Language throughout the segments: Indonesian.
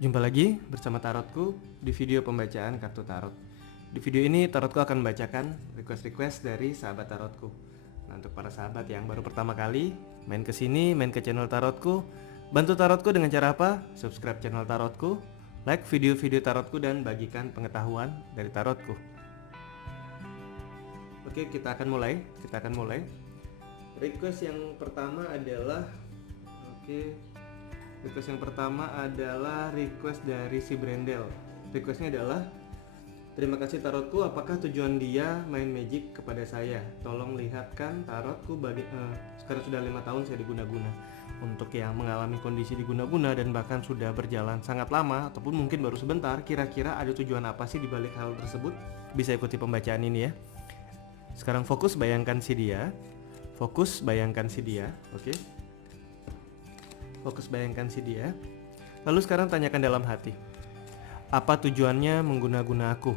Jumpa lagi bersama Tarotku di video pembacaan kartu tarot. Di video ini Tarotku akan membacakan request-request dari sahabat Tarotku. Nah, untuk para sahabat yang baru pertama kali main ke sini, main ke channel Tarotku, bantu Tarotku dengan cara apa? Subscribe channel Tarotku, like video-video Tarotku, dan bagikan pengetahuan dari Tarotku. Oke, kita akan mulai. Request yang pertama adalah request dari si Brendel. Requestnya adalah, terima kasih Tarotku, apakah tujuan dia main magic kepada saya? Tolong lihatkan Tarotku sekarang sudah 5 tahun saya diguna-guna. Untuk yang mengalami kondisi diguna-guna dan bahkan sudah berjalan sangat lama ataupun mungkin baru sebentar, kira-kira ada tujuan apa sih di balik hal tersebut? Bisa ikuti pembacaan ini ya. Sekarang fokus bayangkan si dia. Oke. Fokus bayangkan si dia. Lalu sekarang tanyakan dalam hati, apa tujuannya mengguna-guna aku?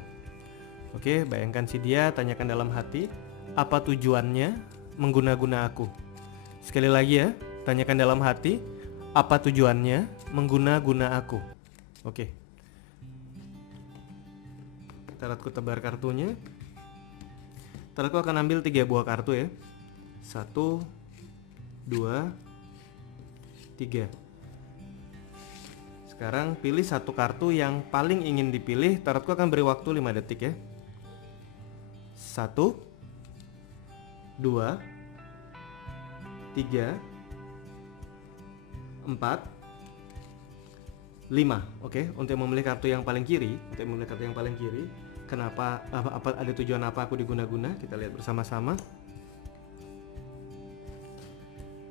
Oke, bayangkan si dia, tanyakan dalam hati, apa tujuannya mengguna-guna aku? Sekali lagi ya, tanyakan dalam hati, apa tujuannya mengguna-guna aku? Oke. Tarotku tebar kartunya. Tarotku akan ambil 3 buah kartu ya. 1, 2, 3. Sekarang pilih satu kartu yang paling ingin dipilih. Tarotku akan beri waktu 5 detik ya. 1, 2, 3, 4, 5. Oke, untuk memilih kartu yang paling kiri, kenapa, ada tujuan apa aku diguna-guna? Kita lihat bersama-sama.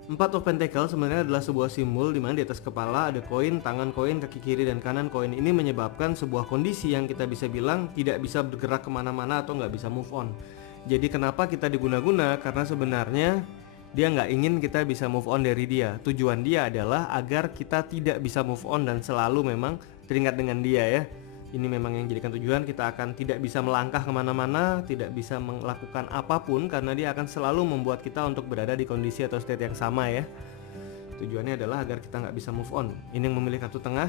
4 of Pentacle sebenarnya adalah sebuah simbol di mana di atas kepala ada koin, tangan koin, kaki kiri dan kanan koin. Ini menyebabkan sebuah kondisi yang kita bisa bilang tidak bisa bergerak kemana-mana atau nggak bisa move on. Jadi kenapa kita diguna-guna? Karena sebenarnya dia nggak ingin kita bisa move on dari dia. Tujuan dia adalah agar kita tidak bisa move on dan selalu memang teringat dengan dia ya. Ini memang yang jadikan tujuan. Kita akan tidak bisa melangkah kemana-mana, tidak bisa melakukan apapun, karena dia akan selalu membuat kita untuk berada di kondisi atau state yang sama ya. Tujuannya adalah agar kita nggak bisa move on. Ini yang memilih kartu tengah.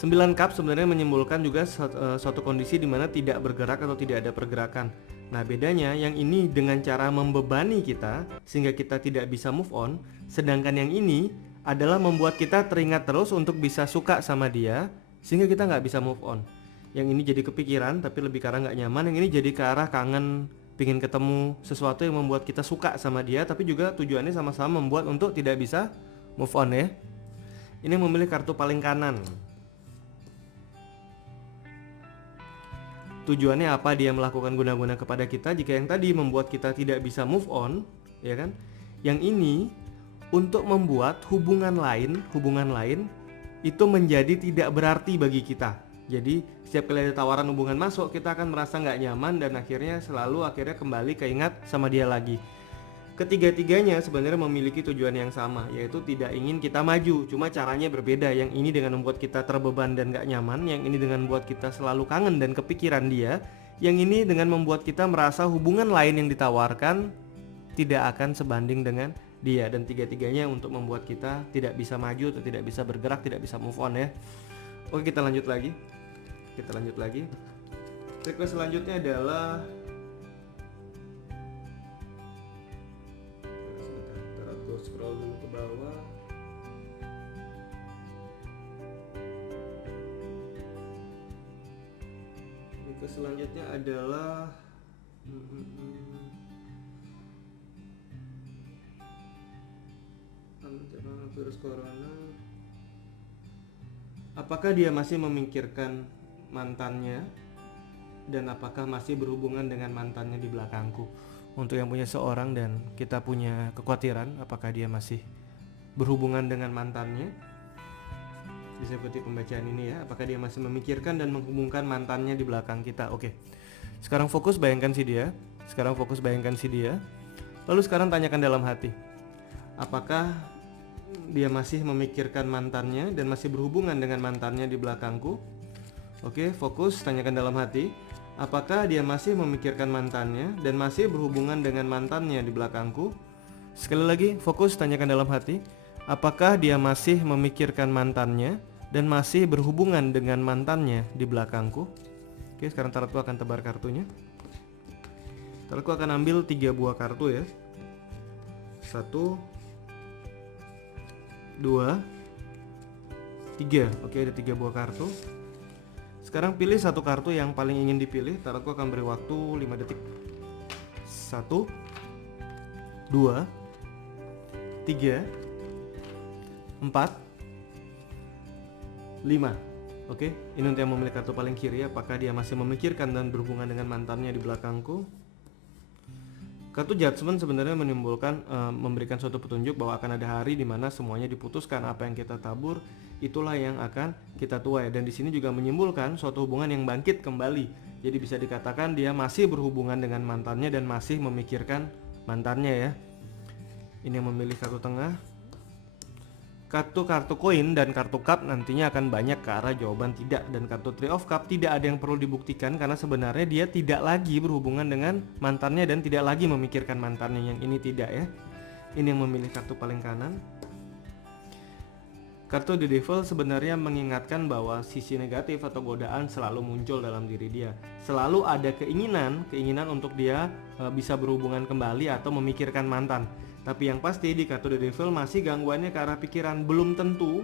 9 cup sebenarnya menyimbolkan juga suatu kondisi di mana tidak bergerak atau tidak ada pergerakan. Nah, bedanya yang ini dengan cara membebani kita sehingga kita tidak bisa move on, sedangkan yang ini adalah membuat kita teringat terus untuk bisa suka sama dia sehingga kita nggak bisa move on. Yang ini jadi kepikiran tapi lebih ke arah nggak nyaman. Yang ini jadi ke arah kangen, pingin ketemu sesuatu yang membuat kita suka sama dia, tapi juga tujuannya sama-sama membuat untuk tidak bisa move on ya. Ini memilih kartu paling kanan. Tujuannya apa dia melakukan guna-guna kepada kita? Jika yang tadi membuat kita tidak bisa move on, ya kan? Yang ini untuk membuat hubungan lain itu menjadi tidak berarti bagi kita. Jadi setiap kali ada tawaran hubungan masuk, kita akan merasa nggak nyaman dan akhirnya kembali keingat sama dia lagi. Ketiga-tiganya sebenarnya memiliki tujuan yang sama, yaitu tidak ingin kita maju, cuma caranya berbeda. Yang ini dengan membuat kita terbeban dan nggak nyaman, yang ini dengan membuat kita selalu kangen dan kepikiran dia, yang ini dengan membuat kita merasa hubungan lain yang ditawarkan tidak akan sebanding dengan dia, dan tiga-tiganya untuk membuat kita tidak bisa maju atau tidak bisa bergerak, tidak bisa move on ya. Oke, kita lanjut lagi. Request selanjutnya adalah, sebentar, aku scroll dulu ke bawah. Request selanjutnya adalah virus corona. Apakah dia masih memikirkan mantannya dan apakah masih berhubungan dengan mantannya di belakangku? Untuk yang punya seorang dan kita punya kekhawatiran, apakah dia masih berhubungan dengan mantannya? Bisa ikuti pembacaan ini ya. Apakah dia masih memikirkan dan menghubungkan mantannya di belakang kita? Oke. Sekarang fokus bayangkan si dia. Lalu sekarang tanyakan dalam hati, apakah dia masih memikirkan mantannya dan masih berhubungan dengan mantannya di belakangku? Oke, fokus, tanyakan dalam hati, apakah dia masih memikirkan mantannya dan masih berhubungan dengan mantannya di belakangku? Sekali lagi, fokus, tanyakan dalam hati, Apakah dia masih memikirkan mantannya dan masih berhubungan dengan mantannya di belakangku? Oke, sekarang tarotku akan tebar kartunya. Tarotku akan ambil 3 buah kartu ya. 1 2 3. Oke, ada 3 buah kartu. Sekarang pilih satu kartu yang paling ingin dipilih. Tarotku akan beri waktu 5 detik. 1 2 3 4 5. Oke, ini untuk yang memilih kartu paling kiri. Apakah dia masih memikirkan dan berhubungan dengan mantannya di belakangku? Kartu Judgment sebenarnya menimbulkan memberikan suatu petunjuk bahwa akan ada hari di mana semuanya diputuskan. Apa yang kita tabur itulah yang akan kita tuai. Dan di sini juga menyimpulkan suatu hubungan yang bangkit kembali. Jadi bisa dikatakan dia masih berhubungan dengan mantannya dan masih memikirkan mantannya ya. Ini yang memilih kartu tengah. Kartu koin dan kartu cup nantinya akan banyak ke arah jawaban tidak. Dan kartu Three of Cup tidak ada yang perlu dibuktikan karena sebenarnya dia tidak lagi berhubungan dengan mantannya dan tidak lagi memikirkan mantannya. Yang ini tidak ya. Ini yang memilih kartu paling kanan. Kartu The Devil sebenarnya mengingatkan bahwa sisi negatif atau godaan selalu muncul dalam diri dia. Selalu ada keinginan untuk dia bisa berhubungan kembali atau memikirkan mantan. Tapi yang pasti di kartu The Devil masih gangguannya ke arah pikiran. Belum tentu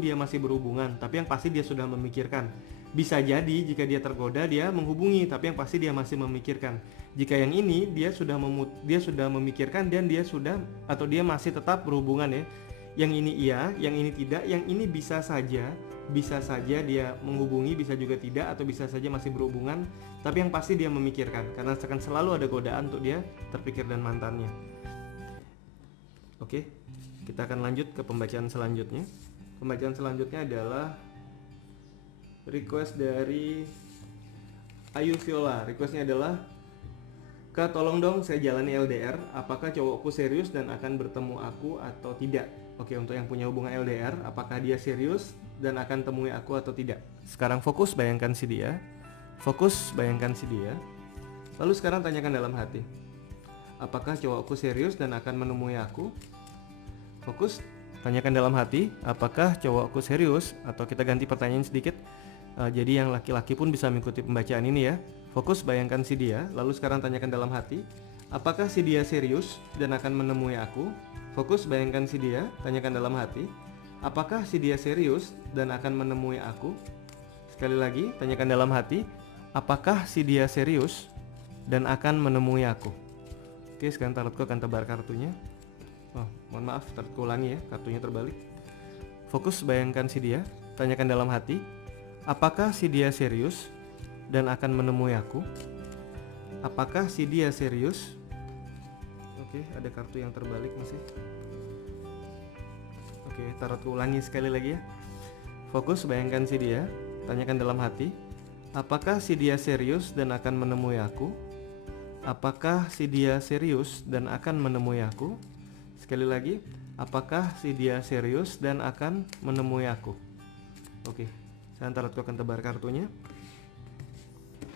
dia masih berhubungan, tapi yang pasti dia sudah memikirkan. Bisa jadi jika dia tergoda dia menghubungi, tapi yang pasti dia masih memikirkan. Jika yang ini dia sudah memikirkan dan dia masih tetap berhubungan ya. Yang ini iya, yang ini tidak, yang ini bisa saja dia menghubungi, bisa juga tidak, atau bisa saja masih berhubungan. Tapi yang pasti dia memikirkan, karena akan selalu ada godaan untuk dia terpikir dan mantannya. Oke, kita akan lanjut ke pembacaan selanjutnya. Pembacaan selanjutnya adalah request dari Ayu Viola. Requestnya adalah, Kak tolong dong saya jalani LDR. Apakah cowokku serius dan akan bertemu aku atau tidak? Oke, untuk yang punya hubungan LDR, apakah dia serius dan akan temui aku atau tidak? Sekarang fokus bayangkan si dia. Lalu sekarang tanyakan dalam hati, apakah cowokku serius dan akan menemui aku? Fokus, tanyakan dalam hati, apakah cowokku serius? Atau kita ganti pertanyaan sedikit, jadi yang laki-laki pun bisa mengikuti pembacaan ini ya. Fokus, bayangkan si dia. Lalu sekarang tanyakan dalam hati, apakah si dia serius dan akan menemui aku? Fokus, bayangkan si dia. Tanyakan dalam hati, apakah si dia serius dan akan menemui aku? Sekali lagi, tanyakan dalam hati, apakah si dia serius dan akan menemui aku? Oke, sekarang tarotku akan tebar kartunya. Oh, mohon maaf, tarotku ulangi ya, kartunya terbalik. Fokus, bayangkan si dia. Tanyakan dalam hati, apakah si dia serius dan akan menemui aku? Apakah si dia serius? Oke, ada kartu yang terbalik masih. Oke, tarotku ulangi sekali lagi ya. Fokus, bayangkan si dia. Tanyakan dalam hati, apakah si dia serius dan akan menemui aku? Apakah si dia serius dan akan menemui aku? Sekali lagi, apakah si dia serius dan akan menemui aku? Oke, sekarang tarotku akan tebar kartunya.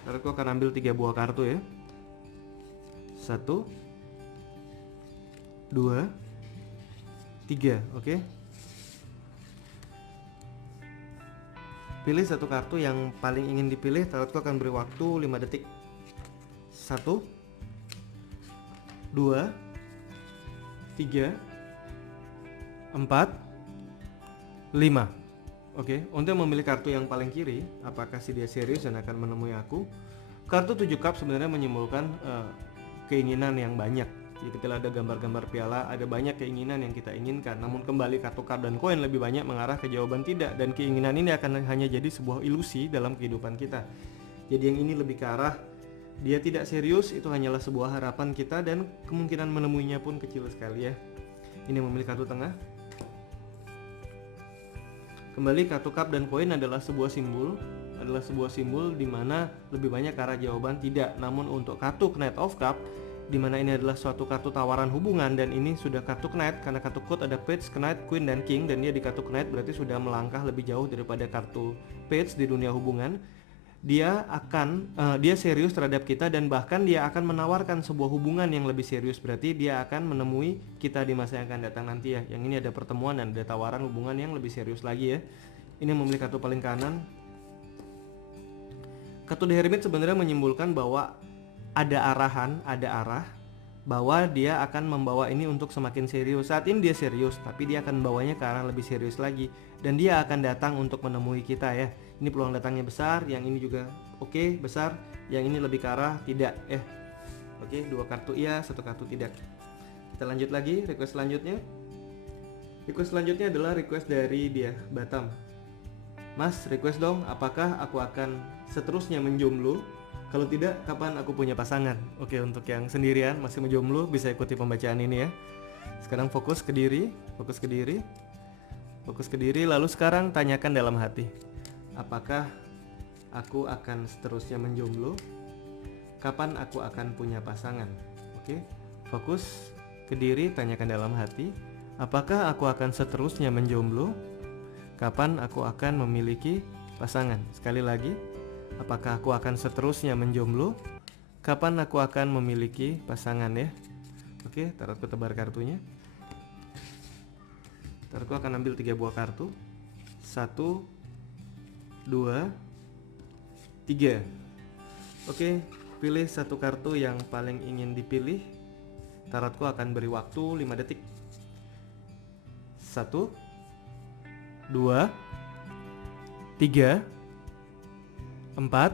Tarotku akan ambil 3 buah kartu ya. 1 2 3. Oke. Pilih satu kartu yang paling ingin dipilih. Tarotku akan beri waktu 5 detik. 1 2 3 4 5. Oke, untuk memilih kartu yang paling kiri, apakah si dia serius dan akan menemui aku? Kartu 7 cup sebenarnya menyimbolkan keinginan yang banyak. Jadi ketika ada gambar-gambar piala, ada banyak keinginan yang kita inginkan. Namun kembali kartu cup dan koin lebih banyak mengarah ke jawaban tidak. Dan keinginan ini akan hanya jadi sebuah ilusi dalam kehidupan kita. Jadi yang ini lebih ke arah dia tidak serius, itu hanyalah sebuah harapan kita dan kemungkinan menemuinya pun kecil sekali ya. Ini memilih kartu tengah. Kembali kartu cup dan koin adalah sebuah simbol di mana lebih banyak ke arah jawaban tidak. Namun untuk kartu Knight of Cup, di mana ini adalah suatu kartu tawaran hubungan dan ini sudah kartu Knight, karena kartu Queen ada Page, Knight, Queen dan King, dan dia di kartu Knight berarti sudah melangkah lebih jauh daripada kartu Page di dunia hubungan. dia serius terhadap kita dan bahkan dia akan menawarkan sebuah hubungan yang lebih serius. Berarti dia akan menemui kita di masa yang akan datang nanti ya. Yang ini ada pertemuan dan ada tawaran hubungan yang lebih serius lagi ya. Ini memilih kartu paling kanan. Kartu The Hermit sebenarnya menyimbolkan bahwa ada arahan, ada arah bahwa dia akan membawa ini untuk semakin serius. Saat ini dia serius, tapi dia akan membawanya ke arah lebih serius lagi. Dan dia akan datang untuk menemui kita ya. Ini peluang datangnya besar, yang ini juga oke, besar. Yang ini lebih ke arah tidak ya. Oke, 2 kartu iya, 1 kartu tidak. Kita lanjut lagi, request selanjutnya. Request selanjutnya adalah request dari dia, Batam. Mas, request dong, apakah aku akan seterusnya menjomblo? Kalau tidak, kapan aku punya pasangan? Oke, untuk yang sendirian masih menjomblo bisa ikuti pembacaan ini ya. Sekarang fokus ke diri, fokus ke diri. Fokus ke diri, lalu sekarang tanyakan dalam hati. Apakah aku akan seterusnya menjomblo? Kapan aku akan punya pasangan? Oke, fokus ke diri, tanyakan dalam hati. Apakah aku akan seterusnya menjomblo? Kapan aku akan memiliki pasangan? Sekali lagi, apakah aku akan seterusnya menjomblo? Kapan aku akan memiliki pasangan ya? Oke, tarotku tebar kartunya. Tarotku akan ambil 3 buah kartu. 1, 2, 3. Oke, pilih 1 kartu yang paling ingin dipilih. Tarotku akan beri waktu 5 detik. 1, 2, 3, 4,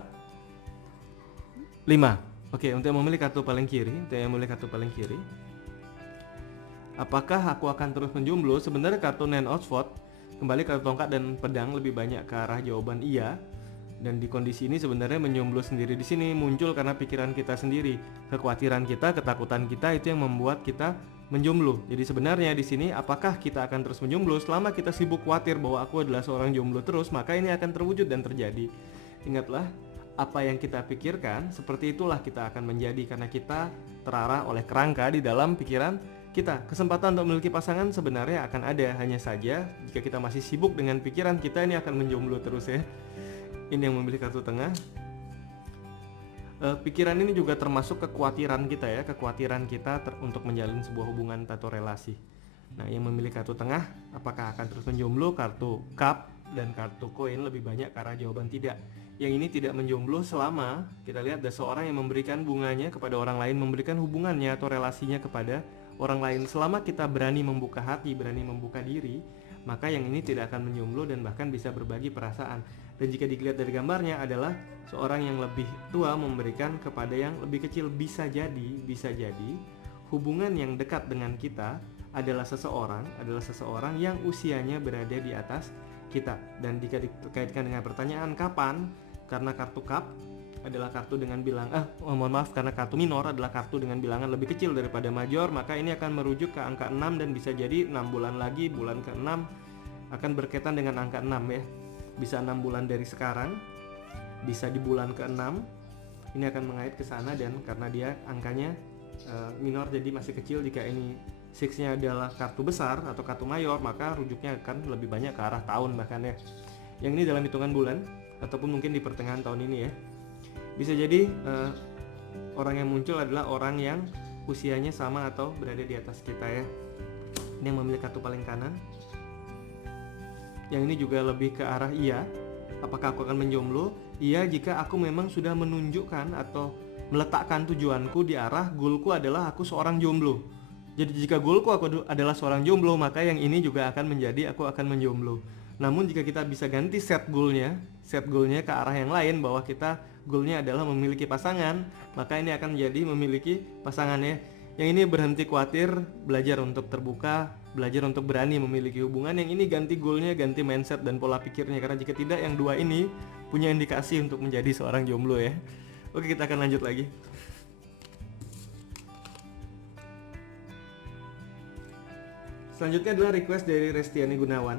5. Oke, untuk yang memilih kartu paling kiri, apakah aku akan terus menjomblo? Sebenarnya kartu Nine of Swords, kembali kartu tongkat dan pedang lebih banyak ke arah jawaban iya. Dan di kondisi ini sebenarnya menjomblo sendiri di sini muncul karena pikiran kita sendiri, kekhawatiran kita, ketakutan kita itu yang membuat kita menjomblo. Jadi sebenarnya di sini apakah kita akan terus menjomblo? Selama kita sibuk khawatir bahwa aku adalah seorang jomblo terus, maka ini akan terwujud dan terjadi. Ingatlah, apa yang kita pikirkan seperti itulah kita akan menjadi, karena kita terarah oleh kerangka di dalam pikiran kita. Kesempatan untuk memiliki pasangan sebenarnya akan ada, hanya saja jika kita masih sibuk dengan pikiran kita, ini akan menjomblo terus ya. Ini yang memilih kartu tengah. Pikiran ini juga termasuk kekhawatiran kita ya, kekhawatiran kita untuk menjalin sebuah hubungan atau relasi. Nah, yang memilih kartu tengah, apakah akan terus menjomblo? Kartu cup dan kartu koin lebih banyak ke arah jawaban tidak. Yang ini tidak menjomblo selama kita lihat ada seorang yang memberikan bunganya kepada orang lain, memberikan hubungannya atau relasinya kepada orang lain. Selama kita berani membuka hati, berani membuka diri, maka yang ini tidak akan menjomblo dan bahkan bisa berbagi perasaan. Dan jika dilihat dari gambarnya adalah seorang yang lebih tua memberikan kepada yang lebih kecil. Bisa jadi hubungan yang dekat dengan kita adalah seseorang yang usianya berada di atas kita. Dan jika dikaitkan dengan pertanyaan kapan, karena kartu cup adalah kartu dengan karena kartu minor adalah kartu dengan bilangan lebih kecil daripada major, maka ini akan merujuk ke angka 6 dan bisa jadi 6 bulan lagi, bulan ke-6 akan berkaitan dengan angka 6 ya. Bisa 6 bulan dari sekarang, bisa di bulan ke-6. Ini akan mengait ke sana, dan karena dia angkanya minor jadi masih kecil, jika ini 6-nya adalah kartu besar atau kartu mayor, maka rujuknya akan lebih banyak ke arah tahun bahkan ya. Yang ini dalam hitungan bulan ataupun mungkin di pertengahan tahun ini ya. Bisa jadi orang yang muncul adalah orang yang usianya sama atau berada di atas kita ya. Ini yang memilih kartu paling kanan. Yang ini juga lebih ke arah iya. Apakah aku akan menjomblo? Iya, jika aku memang sudah menunjukkan atau meletakkan tujuanku di arah goalku adalah aku seorang jomblo. Jadi jika goalku aku adalah seorang jomblo, maka yang ini juga akan menjadi aku akan menjomblo. Namun jika kita bisa ganti set goalnya ke arah yang lain, bahwa kita goalnya adalah memiliki pasangan, maka ini akan menjadi memiliki pasangannya. Yang ini berhenti khawatir, belajar untuk terbuka, belajar untuk berani memiliki hubungan. Yang ini ganti goalnya, ganti mindset dan pola pikirnya, karena jika tidak yang dua ini punya indikasi untuk menjadi seorang jomblo ya. Oke, kita akan lanjut lagi. Selanjutnya adalah request dari Restiani Gunawan.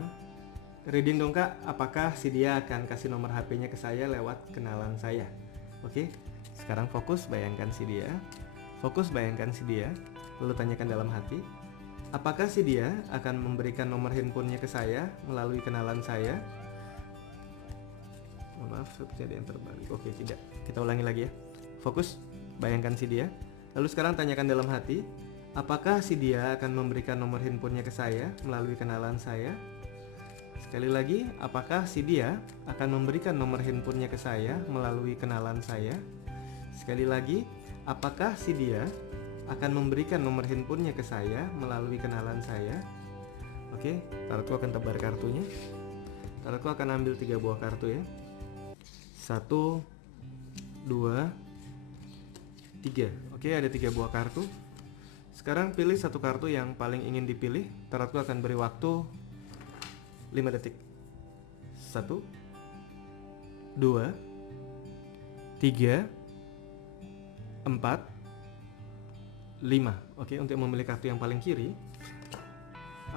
Reading dong kak, apakah si dia akan kasih nomor HP-nya ke saya lewat kenalan saya? Oke, sekarang fokus bayangkan si dia. Lalu tanyakan dalam hati, apakah si dia akan memberikan nomor handphonenya ke saya melalui kenalan saya? Mohon maaf, seperti ada yang terbalik. Oke, tidak. Kita ulangi lagi ya. Fokus, bayangkan si dia. Lalu sekarang tanyakan dalam hati, apakah si dia akan memberikan nomor handphonenya ke saya melalui kenalan saya? Sekali lagi, apakah si dia akan memberikan nomor handphonenya ke saya melalui kenalan saya? Sekali lagi, apakah si dia akan memberikan nomor handphonenya ke saya melalui kenalan saya? Oke, Tarotku akan tebar kartunya. Tarotku akan ambil 3 buah kartu ya. 1, 2, 3. Oke, ada 3 buah kartu. Sekarang pilih satu kartu yang paling ingin dipilih. Tarotku akan beri waktu 5 detik. 1, 2, 3, 4, 5. Oke, untuk memilih kartu yang paling kiri,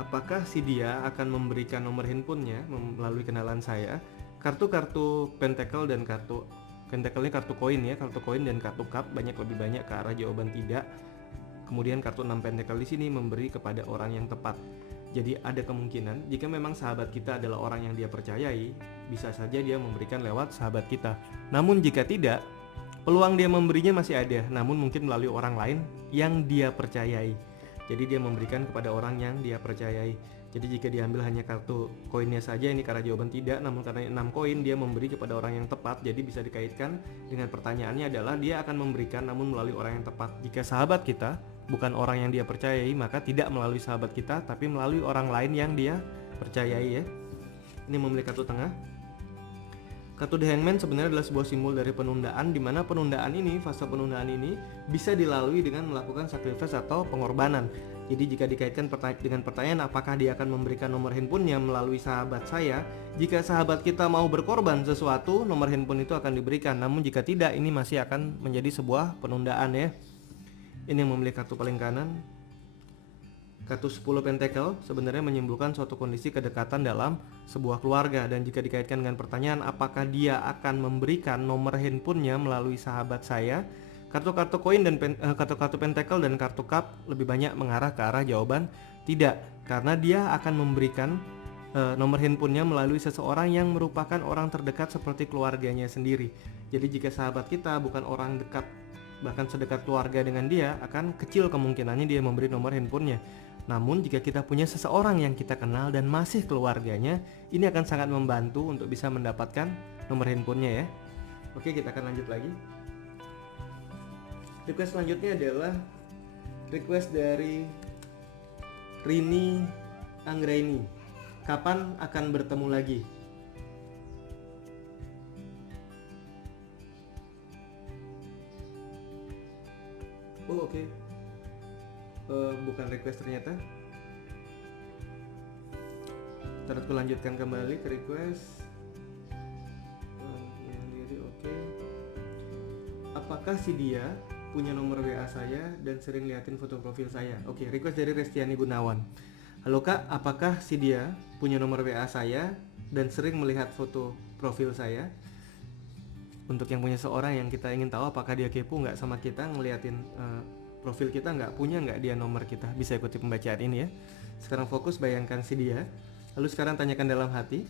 apakah si dia akan memberikan nomor handphonenya melalui kenalan saya? Kartu-kartu pentacle dan kartu pentacle ini kartu koin ya, kartu koin dan kartu cup lebih banyak ke arah jawaban tidak. Kemudian kartu 6 pentacle di sini memberi kepada orang yang tepat. Jadi ada kemungkinan jika memang sahabat kita adalah orang yang dia percayai, bisa saja dia memberikan lewat sahabat kita. Namun jika tidak, peluang dia memberinya masih ada, namun mungkin melalui orang lain yang dia percayai. Jadi dia memberikan kepada orang yang dia percayai. Jadi jika diambil hanya kartu koinnya saja, ini karena jawaban tidak, namun karena 6 koin dia memberi kepada orang yang tepat. Jadi bisa dikaitkan dengan pertanyaannya adalah dia akan memberikan namun melalui orang yang tepat. Jika sahabat kita bukan orang yang dia percayai, maka tidak melalui sahabat kita, tapi melalui orang lain yang dia percayai ya. Ini memilih kartu tengah. Kartu The Hangman sebenarnya adalah sebuah simbol dari penundaan, di mana penundaan ini, fase penundaan ini bisa dilalui dengan melakukan sacrifice atau pengorbanan. Jadi jika dikaitkan dengan pertanyaan apakah dia akan memberikan nomor handphonenya melalui sahabat saya, jika sahabat kita mau berkorban sesuatu, nomor handphone itu akan diberikan. Namun jika tidak, ini masih akan menjadi sebuah penundaan ya. Ini yang memilih kartu paling kanan. Kartu 10 pentacle sebenarnya menyimbolkan suatu kondisi kedekatan dalam sebuah keluarga, dan jika dikaitkan dengan pertanyaan apakah dia akan memberikan nomor handphonenya melalui sahabat saya, kartu-kartu koin dan kartu-kartu pentacle dan kartu cup lebih banyak mengarah ke arah jawaban tidak, karena dia akan memberikan nomor handphonenya melalui seseorang yang merupakan orang terdekat seperti keluarganya sendiri. Jadi jika sahabat kita bukan orang dekat, bahkan sedekat keluarga dengan dia, akan kecil kemungkinannya dia memberi nomor handphonenya. Namun jika kita punya seseorang yang kita kenal dan masih keluarganya, ini akan sangat membantu untuk bisa mendapatkan nomor handphonenya ya. Oke, kita akan lanjut lagi. Request selanjutnya adalah request dari Rini Anggraini. Kapan akan bertemu lagi? Oh oke. Bukan request ternyata. Tarotku lanjutkan kembali ke request. Oke. Apakah si dia punya nomor WA saya dan sering liatin foto profil saya? Oke, request dari Restiani Gunawan. Halo Kak, apakah si dia punya nomor WA saya dan sering melihat foto profil saya? Untuk yang punya seorang yang kita ingin tahu apakah dia kepo nggak sama kita, ngeliatin profil kita nggak, punya nggak dia nomor kita, bisa ikuti pembacaan ini ya. Sekarang fokus, bayangkan si dia. Lalu sekarang tanyakan dalam hati,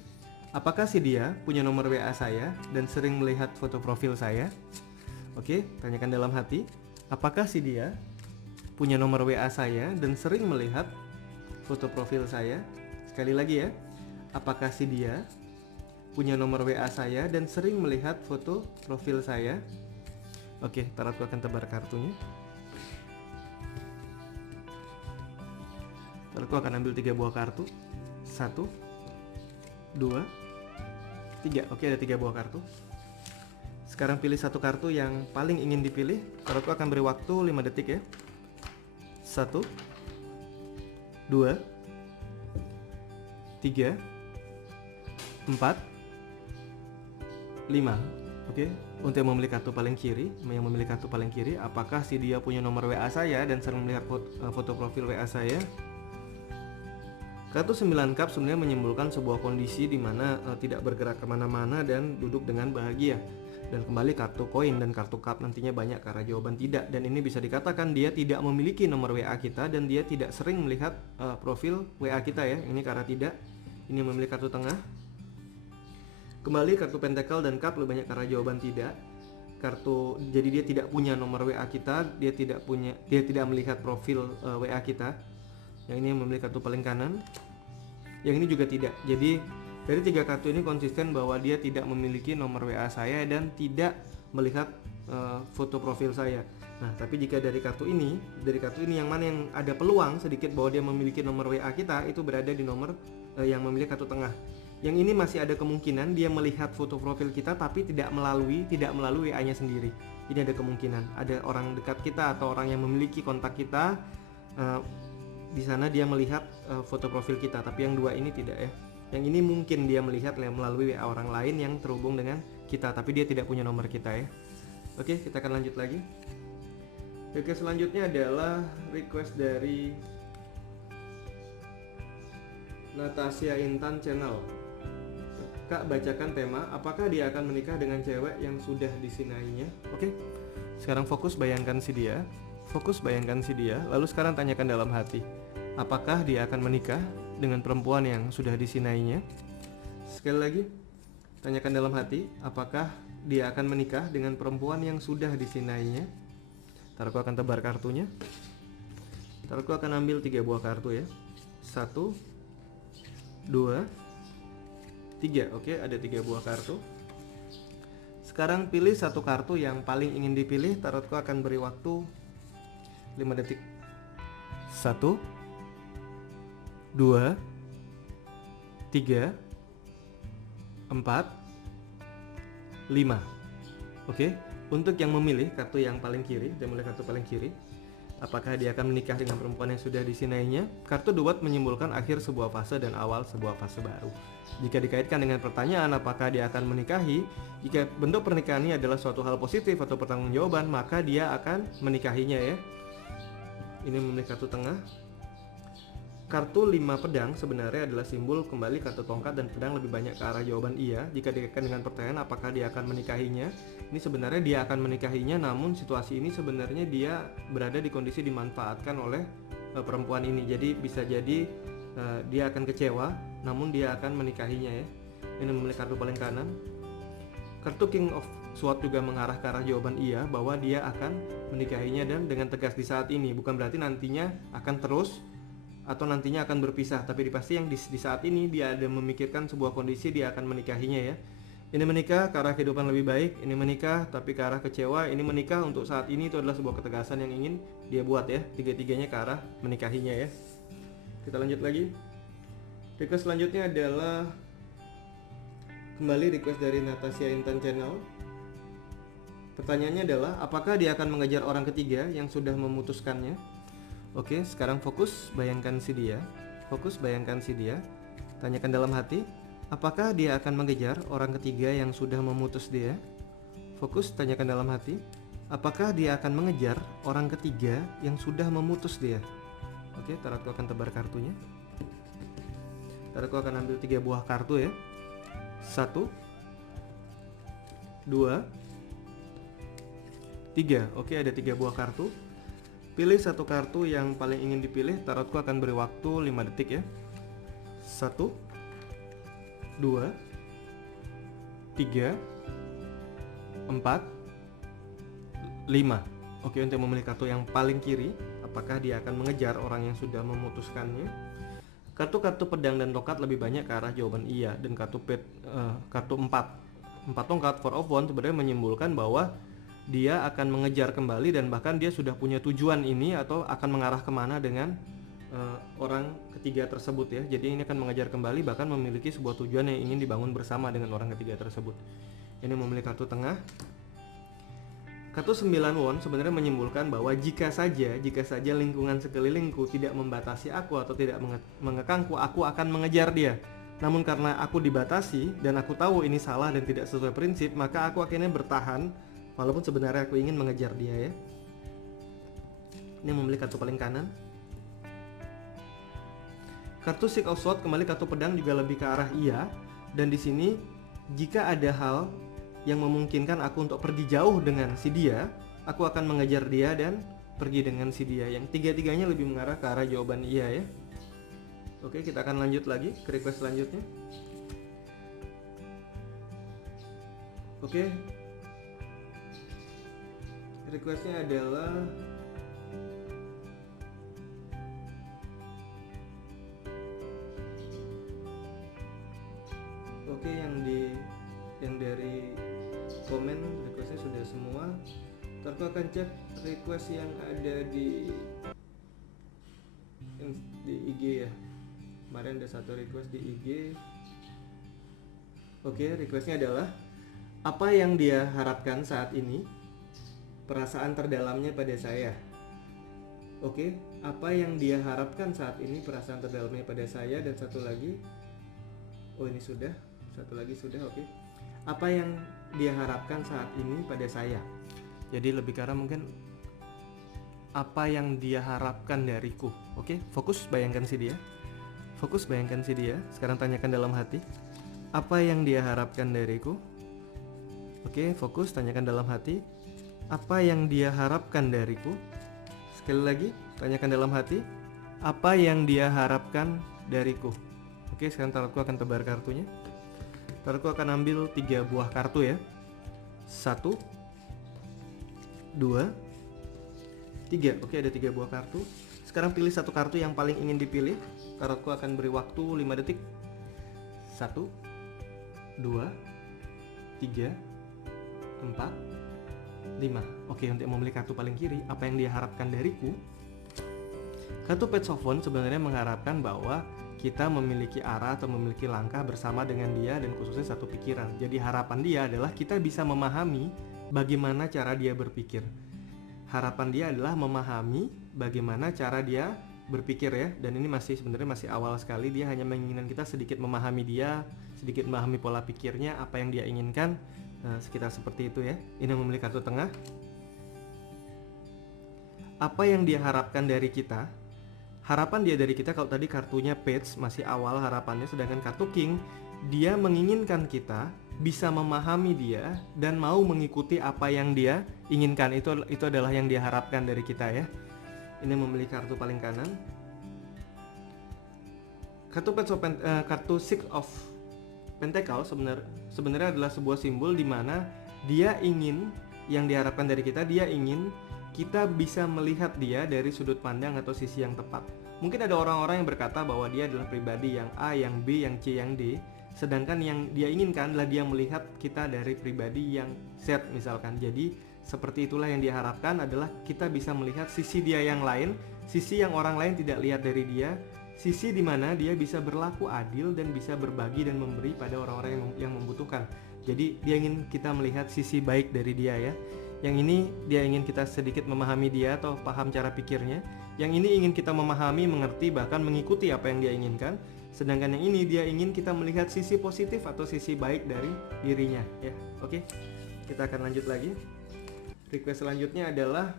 apakah si dia punya nomor WA saya dan sering melihat foto profil saya? Oke, tanyakan dalam hati, apakah si dia punya nomor WA saya dan sering melihat foto profil saya? Sekali lagi ya, apakah si dia punya nomor WA saya dan sering melihat foto profil saya? Oke, tarotku akan tebar kartunya. Tarotku akan ambil 3 buah kartu. 1, 2, 3. Oke, ada 3 buah kartu. Sekarang pilih satu kartu yang paling ingin dipilih. Tarotku akan beri waktu 5 detik ya. 1, 2, 3, 4, 5. Oke, untuk yang memilih kartu paling kiri, apakah si dia punya nomor WA saya dan sering melihat foto profil WA saya? Kartu 9 cup sebenarnya menyimbolkan sebuah kondisi di mana tidak bergerak kemana-mana dan duduk dengan bahagia. Dan kembali kartu koin dan kartu cup nantinya banyak ke arah jawaban tidak, dan ini bisa dikatakan dia tidak memiliki nomor WA kita dan dia tidak sering melihat profil WA kita ya. Ini ke arah tidak. Ini memilih kartu tengah. Kembali kartu pentacle dan cup lebih banyak ke arah jawaban tidak. Jadi dia tidak punya nomor WA kita, dia tidak melihat profil WA kita. Yang ini memilih kartu paling kanan. Yang ini juga tidak. Jadi dari 3 kartu ini konsisten bahwa dia tidak memiliki nomor WA saya dan tidak melihat foto profil saya. Nah, tapi jika dari kartu ini yang mana yang ada peluang sedikit bahwa dia memiliki nomor WA kita, itu berada di nomor yang memilih kartu tengah. Yang ini masih ada kemungkinan dia melihat foto profil kita tapi tidak melalui WA-nya sendiri. Ini ada kemungkinan ada orang dekat kita atau orang yang memiliki kontak kita di sana dia melihat foto profil kita, tapi yang 2 ini tidak ya. Yang ini mungkin dia melihat melalui WA orang lain yang terhubung dengan kita, tapi dia tidak punya nomor kita ya. Oke, kita akan lanjut lagi. Request selanjutnya adalah request dari Natasha Intan Channel. Kak, bacakan tema, apakah dia akan menikah dengan cewek yang sudah disinainya? Oke, sekarang fokus bayangkan si dia. Lalu sekarang tanyakan dalam hati, apakah dia akan menikah dengan perempuan yang sudah disinainya? Sekali lagi, tanyakan dalam hati, apakah dia akan menikah dengan perempuan yang sudah disinainya? Ntar aku akan tebar kartunya. Ntar aku akan ambil 3 buah kartu ya. 1, 2, 3. Oke, ada 3 buah kartu. Sekarang pilih satu kartu yang paling ingin dipilih. Tarotku akan beri waktu 5 detik. 1, 2, 3, 4, 5. Oke, untuk yang memilih kartu yang paling kiri, apakah dia akan menikah dengan perempuan yang sudah disinainya? Kartu duat menyimbolkan akhir sebuah fase dan awal sebuah fase baru. Jika dikaitkan dengan pertanyaan apakah dia akan menikahi, jika bentuk pernikahan ini adalah suatu hal positif atau pertanggungjawaban, maka dia akan menikahinya ya. Ini memilih kartu tengah. Kartu 5 pedang sebenarnya adalah simbol kembali kartu tongkat dan pedang lebih banyak ke arah jawaban iya. Jika dikaitkan dengan pertanyaan apakah dia akan menikahinya, ini sebenarnya dia akan menikahinya, namun situasi ini sebenarnya dia berada di kondisi dimanfaatkan oleh perempuan ini. Jadi bisa jadi dia akan kecewa, namun dia akan menikahinya ya. Ini memilih kartu paling kanan. Kartu King of Swords juga mengarah ke arah jawaban iya, bahwa dia akan menikahinya dan dengan tegas di saat ini. Bukan berarti nantinya akan terus atau nantinya akan berpisah, tapi pasti yang di saat ini dia ada memikirkan sebuah kondisi dia akan menikahinya ya. Ini menikah ke arah kehidupan lebih baik, ini menikah tapi ke arah kecewa, ini menikah untuk saat ini itu adalah sebuah ketegasan yang ingin dia buat ya. Tiga-tiganya ke arah menikahinya ya. Kita lanjut lagi. Request selanjutnya adalah kembali request dari Natasha Intan Channel. Pertanyaannya adalah apakah dia akan mengejar orang ketiga yang sudah memutuskannya? Oke, sekarang fokus bayangkan si dia. Tanyakan dalam hati, apakah dia akan mengejar orang ketiga yang sudah memutus dia? Fokus, tanyakan dalam hati, apakah dia akan mengejar orang ketiga yang sudah memutus dia? Oke, tarotku akan tebar kartunya. Tarotku akan ambil 3 buah kartu ya. 1, 2, 3. Oke, ada 3 buah kartu. Pilih satu kartu yang paling ingin dipilih. Tarotku akan beri waktu 5 detik ya. 1, 2, 3, 4, 5. Oke, untuk memilih kartu yang paling kiri, apakah dia akan mengejar orang yang sudah memutuskannya? Kartu-kartu pedang dan tongkat lebih banyak ke arah jawaban iya. Dan kartu 4 tongkat, 4 of Wands sebenarnya menyimbolkan bahwa dia akan mengejar kembali dan bahkan dia sudah punya tujuan ini atau akan mengarah kemana dengan orang ketiga tersebut ya. Jadi ini akan mengejar kembali, bahkan memiliki sebuah tujuan yang ingin dibangun bersama dengan orang ketiga tersebut. Ini memilih kartu tengah. Kartu 9 Wands sebenarnya menyimbolkan bahwa jika saja lingkungan sekelilingku tidak membatasi aku atau tidak mengekangku, aku akan mengejar dia. Namun karena aku dibatasi dan aku tahu ini salah dan tidak sesuai prinsip, maka aku akhirnya bertahan walaupun sebenarnya aku ingin mengejar dia ya. Ini memilih kartu paling kanan. Kartu Six of Swords kembali kartu pedang juga lebih ke arah iya. Dan di sini jika ada hal yang memungkinkan aku untuk pergi jauh dengan si dia, aku akan mengejar dia dan pergi dengan si dia. Yang tiga-tiganya lebih mengarah ke arah jawaban iya ya. Oke, kita akan lanjut lagi ke request selanjutnya. Oke. Requestnya adalah oke, yang dari komen requestnya sudah semua. Ntar aku akan cek request yang ada di IG ya. Kemarin ada satu request di IG. Oke, requestnya adalah apa yang dia harapkan saat ini, perasaan terdalamnya pada saya. Oke, apa yang dia harapkan saat ini, perasaan terdalamnya pada saya. Dan satu lagi, oh ini sudah, satu lagi sudah. Oke, apa yang dia harapkan saat ini pada saya. Jadi lebih karena mungkin apa yang dia harapkan dariku. Oke, fokus bayangkan si dia. Fokus bayangkan si dia. Sekarang tanyakan dalam hati, apa yang dia harapkan dariku. Oke, fokus tanyakan dalam hati, apa yang dia harapkan dariku. Sekali lagi, tanyakan dalam hati, apa yang dia harapkan dariku. Oke, sekarang tarotku akan tebar kartunya. Tarotku akan ambil 3 buah kartu ya. 1, 2, 3. Oke, ada 3 buah kartu. Sekarang pilih satu kartu yang paling ingin dipilih. Tarotku akan beri waktu 5 detik. 1, 2, 3, 4, 5. Oke, untuk memilih kartu paling kiri, apa yang dia harapkan dariku. Kartu Page of Wands sebenarnya mengharapkan bahwa kita memiliki arah atau memiliki langkah bersama dengan dia, dan khususnya satu pikiran. Jadi harapan dia adalah kita bisa memahami bagaimana cara dia berpikir. Harapan dia adalah memahami bagaimana cara dia berpikir ya. Dan ini sebenarnya masih awal sekali. Dia hanya menginginkan kita sedikit memahami dia, sedikit memahami pola pikirnya, apa yang dia inginkan. Nah, sekitar seperti itu ya. Ini memilih kartu tengah. Apa yang dia harapkan dari kita? Harapan dia dari kita, kalau tadi kartunya Page masih awal harapannya, sedangkan kartu King dia menginginkan kita bisa memahami dia dan mau mengikuti apa yang dia inginkan. Itu adalah yang dia harapkan dari kita ya. Ini memilih kartu paling kanan. Kartu Six of Pentacle sebenarnya adalah sebuah simbol di mana dia ingin, yang diharapkan dari kita, dia ingin kita bisa melihat dia dari sudut pandang atau sisi yang tepat. Mungkin ada orang-orang yang berkata bahwa dia adalah pribadi yang A, yang B, yang C, yang D. Sedangkan yang dia inginkan adalah dia melihat kita dari pribadi yang Z misalkan. Jadi seperti itulah yang dia harapkan, adalah kita bisa melihat sisi dia yang lain, sisi yang orang lain tidak lihat dari dia, sisi di mana dia bisa berlaku adil dan bisa berbagi dan memberi pada orang-orang yang membutuhkan. Jadi dia ingin kita melihat sisi baik dari dia ya. Yang ini dia ingin kita sedikit memahami dia atau paham cara pikirnya. Yang ini ingin kita memahami, mengerti, bahkan mengikuti apa yang dia inginkan. Sedangkan yang ini dia ingin kita melihat sisi positif atau sisi baik dari dirinya ya. Oke, kita akan lanjut lagi. Request selanjutnya adalah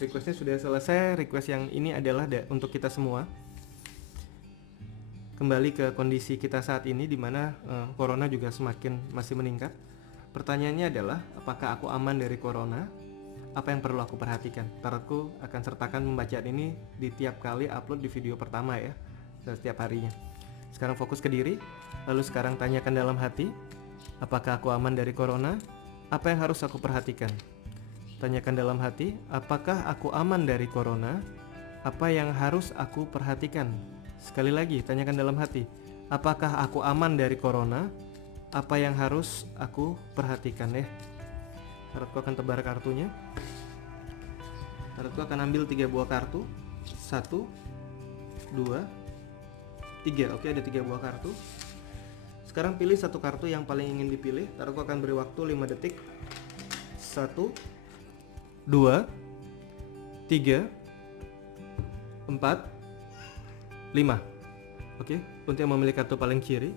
requestnya sudah selesai. Request yang ini adalah untuk kita semua. Kembali ke kondisi kita saat ini, di mana corona juga masih meningkat. Pertanyaannya adalah, apakah aku aman dari corona? Apa yang perlu aku perhatikan? Tarotku akan sertakan pembacaan ini di tiap kali upload di video pertama ya, setiap harinya. Sekarang fokus ke diri. Lalu sekarang tanyakan dalam hati, apakah aku aman dari corona? Apa yang harus aku perhatikan? Tanyakan dalam hati, apakah aku aman dari corona? Apa yang harus aku perhatikan? Sekali lagi, tanyakan dalam hati, apakah aku aman dari corona? Apa yang harus aku perhatikan ya. Tarotku akan tebar kartunya. Tarotku akan ambil 3 buah kartu. 1, 2, 3. Oke, ada 3 buah kartu. Sekarang pilih satu kartu yang paling ingin dipilih. Tarotku akan beri waktu 5 detik. 1, 2, 3, 4, 5. Oke, untuk yang memilih kartu paling kiri,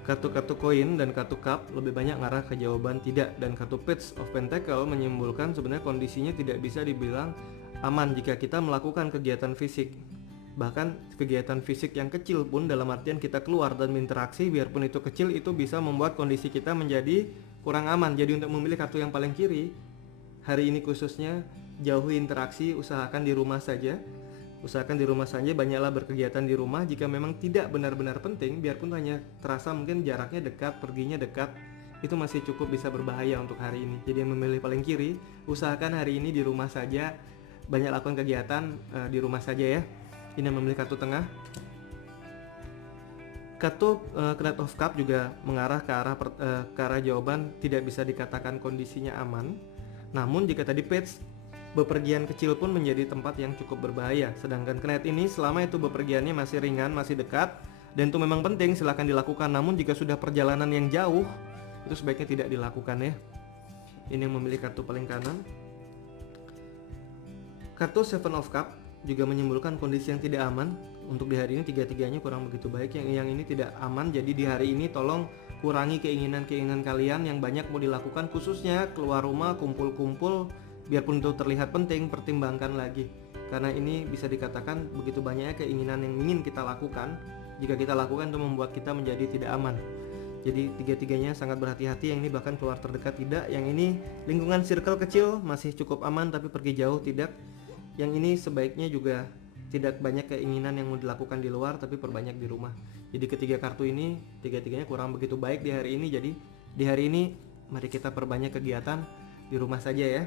kartu-kartu koin dan kartu cup lebih banyak ngarah ke jawaban tidak, dan kartu Page of Pentacle menyimpulkan sebenarnya kondisinya tidak bisa dibilang aman jika kita melakukan kegiatan fisik. Bahkan kegiatan fisik yang kecil pun, dalam artian kita keluar dan berinteraksi, biarpun itu kecil, itu bisa membuat kondisi kita menjadi kurang aman. Jadi untuk memilih kartu yang paling kiri hari ini khususnya, jauhi interaksi, usahakan di rumah saja. Banyaklah berkegiatan di rumah. Jika memang tidak benar-benar penting, biarpun hanya terasa mungkin jaraknya dekat, perginya dekat, itu masih cukup bisa berbahaya untuk hari ini. Jadi yang memilih paling kiri, usahakan hari ini di rumah saja, banyak lakukan kegiatan di rumah saja ya. Ini yang memilih kartu tengah. Kartu Knight of Cup juga mengarah ke arah jawaban tidak bisa dikatakan kondisinya aman. Namun jika tadi page bepergian kecil pun menjadi tempat yang cukup berbahaya. Sedangkan Knight ini selama itu bepergiannya masih ringan, masih dekat, dan itu memang penting, silahkan dilakukan. Namun jika sudah perjalanan yang jauh, itu sebaiknya tidak dilakukan ya. Ini yang memilih kartu paling kanan. Kartu Seven of Cup juga menyimbolkan kondisi yang tidak aman. Untuk di hari ini tiga-tiganya kurang begitu baik. Yang ini tidak aman, jadi di hari ini tolong kurangi keinginan-keinginan kalian yang banyak mau dilakukan, khususnya keluar rumah, kumpul-kumpul. Biarpun itu terlihat penting, pertimbangkan lagi. Karena ini bisa dikatakan begitu banyaknya keinginan yang ingin kita lakukan. Jika kita lakukan itu membuat kita menjadi tidak aman. Jadi tiga-tiganya sangat berhati-hati. Yang ini bahkan keluar terdekat tidak. Yang ini lingkungan circle kecil masih cukup aman, tapi pergi jauh tidak. Yang ini sebaiknya juga tidak banyak keinginan yang mau dilakukan di luar, tapi perbanyak di rumah. Jadi ketiga kartu ini tiga-tiganya kurang begitu baik di hari ini. Jadi di hari ini mari kita perbanyak kegiatan di rumah saja ya.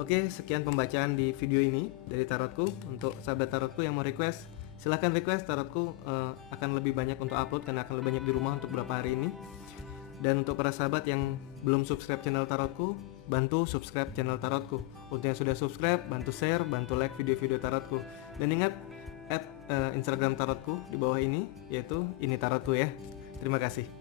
Oke, sekian pembacaan di video ini dari tarotku. Untuk sahabat tarotku yang mau request, silahkan request. Tarotku akan lebih banyak untuk upload karena akan lebih banyak di rumah untuk beberapa hari ini. Dan untuk para sahabat yang belum subscribe channel tarotku, bantu subscribe channel tarotku. Untuk yang sudah subscribe, bantu share, bantu like video-video tarotku. Dan ingat Instagram tarotku di bawah ini, yaitu ini tarotku ya. Terima kasih.